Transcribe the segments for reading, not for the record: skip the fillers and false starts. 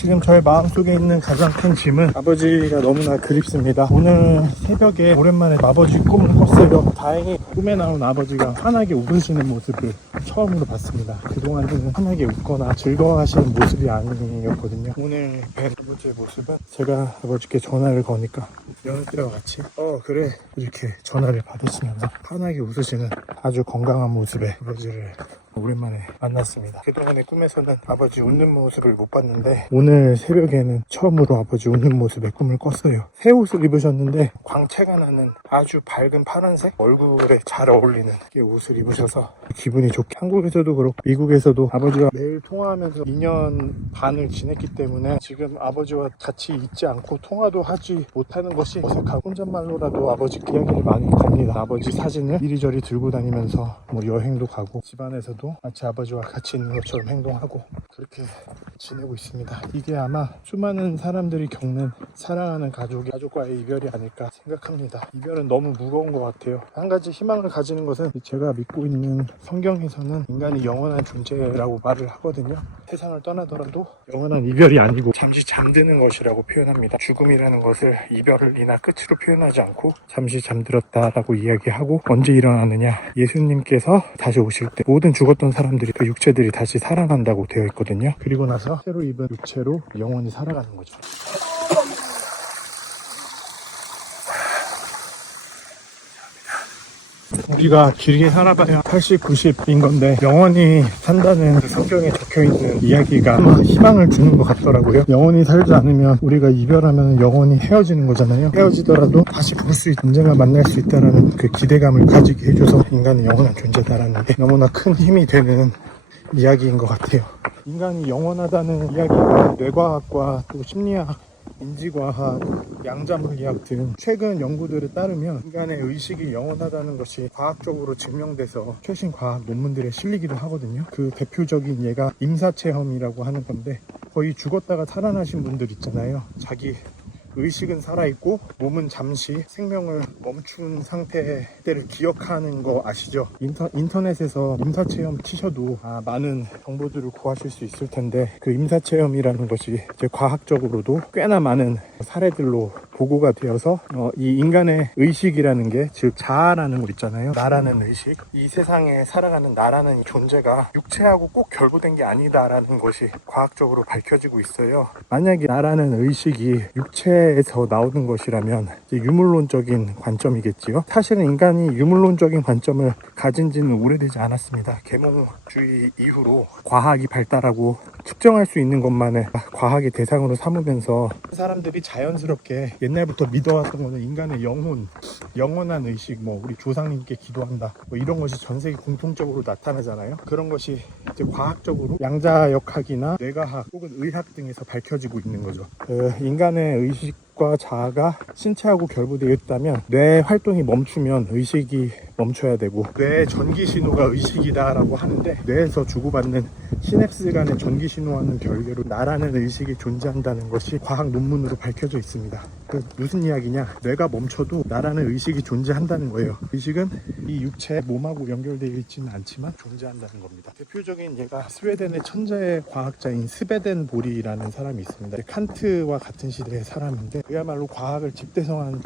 지금 저의 마음속에 있는 가장 큰 짐은 아버지가 너무나 그립습니다. 오늘 새벽에 오랜만에 아버지 꿈을 꿨어요. 다행히 꿈에 나온 아버지가 환하게 웃으시는 모습을 처음으로 봤습니다. 그동안은 환하게 웃거나 즐거워하시는 모습이 아니었거든요. 오늘 뵌 아버지의 모습은 제가 아버지께 전화를 거니까 며느리와 같이 그래 이렇게 전화를 받으시면서 환하게 웃으시는 아주 건강한 모습의 아버지를 오랜만에 만났습니다. 그동안의 꿈에서는 아버지 웃는 모습을 못 봤는데 오늘 새벽에는 처음으로 아버지 웃는 모습의 꿈을 꿨어요. 새 옷을 입으셨는데 광채가 나는 아주 밝은 파란색 얼굴에 잘 어울리는 옷을 입으셔서 기분이 좋게, 한국에서도 그렇고 미국에서도 아버지와 매일 통화하면서 2년 반을 지냈기 때문에 지금 아버지와 같이 있지 않고 통화도 하지 못하는 것이 어색하고 혼잣말로라도 아버지 이야기를 많이 겁니다. 아버지 사진을 이리저리 들고 다니면서 뭐 여행도 가고 집안에서도 마치 아버지와 같이 있는 것처럼 행동하고 그렇게 지내고 있습니다. 이게 아마 수많은 사람들이 겪는 사랑하는 가족과의 이별이 아닐까 생각합니다. 이별은 너무 무거운 것 같아요. 한 가지 희망을 가지는 것은 제가 믿고 있는 성경에서는 인간이 영원한 존재라고 말을 하거든요. 세상을 떠나더라도 영원한 이별이 아니고 잠시 잠드는 것이라고 표현합니다. 죽음이라는 것을 이별이나 끝으로 표현하지 않고 잠시 잠들었다라고 이야기하고 언제 일어나느냐, 예수님께서 다시 오실 때 모든 죽었던 사람들이 그 육체들이 다시 살아난다고 되어 있거든요. 그리고 나서 새로 입은 육체로 영원히 살아가는 거죠. 우리가 길게 살아봐야 80, 90인 건데 영원히 산다는 그 성경에 적혀있는 이야기가 아마 희망을 주는 것 같더라고요. 영원히 살지 않으면 우리가 이별하면 영원히 헤어지는 거잖아요. 헤어지더라도 다시 볼 수 있고 언젠가 만날 수 있다는 그 기대감을 가지게 해줘서 인간은 영원한 존재다라는 게 너무나 큰 힘이 되는 이야기인 것 같아요. 인간이 영원하다는 이야기가 뇌과학과 또 심리학, 인지과학, 양자물리학 등 최근 연구들에 따르면 인간의 의식이 영원하다는 것이 과학적으로 증명돼서 최신 과학 논문들에 실리기도 하거든요. 그 대표적인 예가 임사체험이라고 하는 건데 거의 죽었다가 살아나신 분들 있잖아요. 자기 의식은 살아있고 몸은 잠시 생명을 멈춘 상태를 기억하는 거 아시죠? 인터넷에서 임사체험 치셔도 많은 정보들을 구하실 수 있을 텐데 그 임사체험이라는 것이 이제 과학적으로도 꽤나 많은 사례들로 보고가 되어서 이 인간의 의식이라는 게, 즉 자아라는 거 있잖아요. 나라는 의식, 이 세상에 살아가는 나라는 존재가 육체하고 꼭 결부된 게 아니다라는 것이 과학적으로 밝혀지고 있어요. 만약에 나라는 의식이 육체에서 나오는 것이라면 이제 유물론적인 관점이겠지요. 사실은 인간이 유물론적인 관점을 가진 지는 오래되지 않았습니다. 계몽주의 이후로 과학이 발달하고 측정할 수 있는 것만을 과학의 대상으로 삼으면서 사람들이 자연스럽게 옛날부터 믿어왔던 거는 인간의 영혼, 영원한 의식, 우리 조상님께 기도한다, 이런 것이 전 세계 공통적으로 나타나잖아요. 그런 것이 이제 과학적으로 양자역학이나 뇌과학 혹은 의학 등에서 밝혀지고 있는 거죠. 인간의 의식과 자아가 신체하고 결부되어 있다면 뇌 활동이 멈추면 의식이 멈춰야 되고, 뇌의 전기 신호가 의식이다라고 하는데 뇌에서 주고받는 시냅스 간의 전기 신호와는 별개로 나라는 의식이 존재한다는 것이 과학 논문으로 밝혀져 있습니다. 무슨 이야기냐, 뇌가 멈춰도 나라는 의식이 존재한다는 거예요. 의식은 이 육체 몸하고 연결되어 있지는 않지만 존재한다는 겁니다. 대표적인 예가 스웨덴의 천재 과학자인 스베덴보리라는 사람이 있습니다. 칸트와 같은 시대의 사람인데 그야말로 과학을 집대성한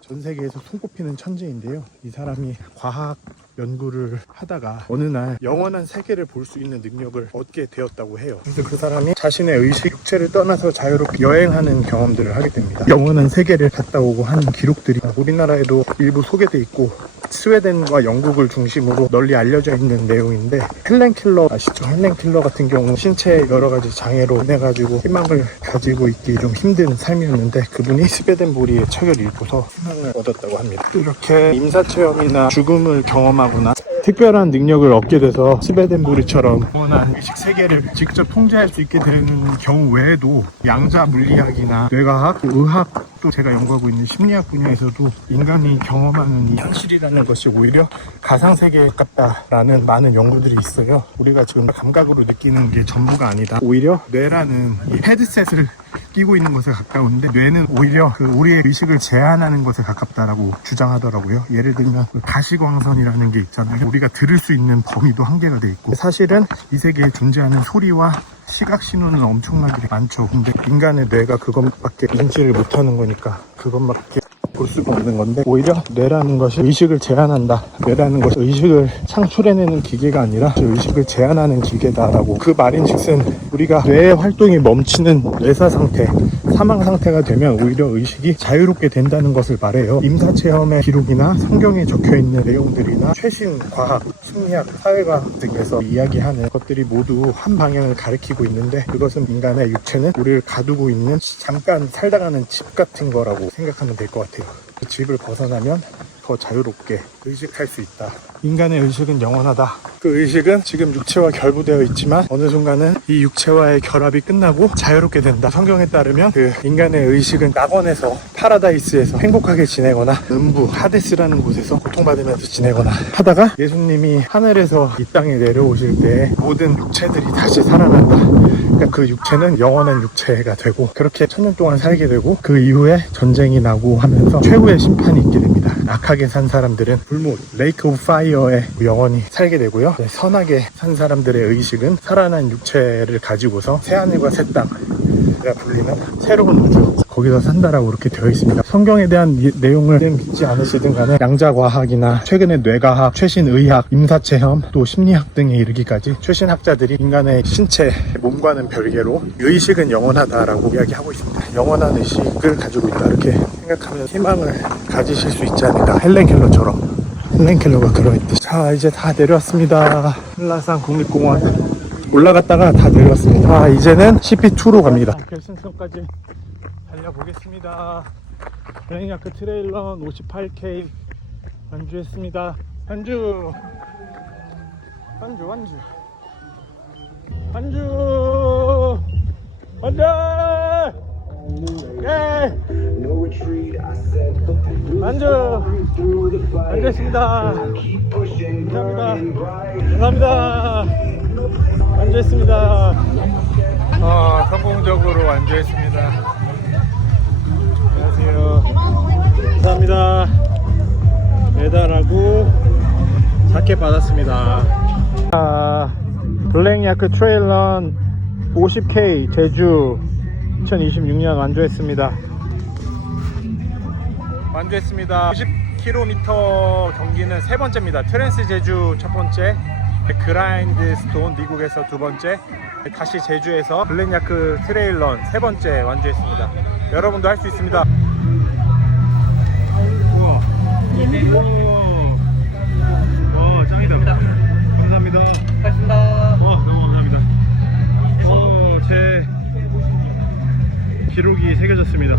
전 세계에서 손꼽히는 천재인데요. 이 사람이 과학 연구를 하다가 어느 날 영원한 세계를 볼 수 있는 능력을 얻게 되었다고 해요. 그래서 그 사람이 자신의 의식, 육체를 떠나서 자유롭게 여행하는 경험들을 하게 됩니다. 영원한 세계를 갔다 오고 하는 기록들이 우리나라에도 일부 소개돼 있고 스웨덴과 영국을 중심으로 널리 알려져 있는 내용인데, 헬렌 켈러 아시죠? 헬렌 켈러 같은 경우 신체 여러 가지 장애로 인해가지고 희망을 가지고 있기 좀 힘든 삶이었는데 그분이 스웨덴보리의 책을 읽고서 희망을 얻었다고 합니다. 이렇게 임사체험이나 죽음을 경험하거나 특별한 능력을 얻게 돼서 스웨덴보리처럼 원한 의식 세계를 직접 통제할 수 있게 되는 경우 외에도 양자 물리학이나 뇌과학, 의학, 또 제가 연구하고 있는 심리학 분야에서도 인간이 경험하는 이 현실이라는 것이 오히려 가상세계 같다라는 많은 연구들이 있어요. 우리가 지금 감각으로 느끼는 게 전부가 아니다. 오히려 뇌라는 이 헤드셋을 끼고 있는 것에 가까운데 뇌는 오히려 우리의 의식을 제한하는 것에 가깝다라고 주장하더라고요. 예를 들면 가시광선이라는 게 있잖아요. 우리가 들을 수 있는 범위도 한계가 돼 있고, 사실은 이 세계에 존재하는 소리와 시각 신호는 엄청나게 많죠. 근데 인간의 뇌가 그것밖에 인지를 못하는 거니까 그것밖에 볼 수가 없는 건데, 오히려 뇌라는 것이 의식을 제한한다. 뇌라는 것이 의식을 창출해내는 기계가 아니라 의식을 제한하는 기계다라고. 그 말인즉슨 우리가 뇌의 활동이 멈추는 뇌사 상태, 사망 상태가 되면 오히려 의식이 자유롭게 된다는 것을 말해요. 임사체험의 기록이나 성경에 적혀있는 내용들이나 최신 과학, 심리학, 사회과학 등에서 이야기하는 것들이 모두 한 방향을 가리키고 있는데, 그것은 인간의 육체는 우리를 가두고 있는 잠깐 살다가는 집 같은 거라고 생각하면 될 것 같아요. 그 집을 벗어나면 더 자유롭게 의식할 수 있다. 인간의 의식은 영원하다. 그 의식은 지금 육체와 결부되어 있지만 어느 순간은 이 육체와의 결합이 끝나고 자유롭게 된다. 성경에 따르면 그 인간의 의식은 낙원에서, 파라다이스에서 행복하게 지내거나 음부, 하데스라는 곳에서 고통받으면서 지내거나 하다가 예수님이 하늘에서 이 땅에 내려오실 때 모든 육체들이 다시 살아난다. 그러니까 그 육체는 영원한 육체가 되고 그렇게 천년 동안 살게 되고, 그 이후에 전쟁이 나고 하면서 최후의 심판이 있게 됩니다. 악하게 산 사람들은 불못, 레이크 오브 파이어에 영원히 살게 되고요. 선하게 산 사람들의 의식은 살아난 육체를 가지고서 새하늘과 새 땅, 불리는 새로운 우주, 거기서 산다라고 그렇게 되어 있습니다. 성경에 대한 내용을 믿지 않으시든 간에 양자과학이나 최근의 뇌과학, 최신 의학, 임사체험, 또 심리학 등에 이르기까지 최신 학자들이 인간의 신체, 몸과는 별개로 의식은 영원하다라고 이야기하고 있습니다. 영원한 의식을 가지고 있다, 이렇게 생각하면 희망을 가지실 수 있지 않을까. 헬렌 켈러처럼. 헬렌 켈러가 그러했듯이. 자, 이제 다 내려왔습니다. 한라산 국립공원 올라갔다가 다 내려왔습니다. 아, 이제는 CP2로 갑니다. 결승선까지 달려보겠습니다. 블랙야크 트레일런 58K 완주했습니다. 완주 완주 예! 완주했습니다. 감사합니다. 완주했습니다. 성공적으로 완주했습니다. 안녕하세요. 감사합니다. 메달하고 자켓 받았습니다. 블랙야크 트레일런 50K 제주 2026년 완주했습니다. 90km 경기는 세 번째입니다. 트랜스 제주 첫 번째, 그라인드 스톤 미국에서 두 번째, 다시 제주에서 블랙야크 트레일런 세 번째 완주했습니다. 여러분도 할 수 있습니다. 우와, 짱이다. 감사합니다. 고맙습니다. 너무 감사합니다. 제 기록이 새겨졌습니다.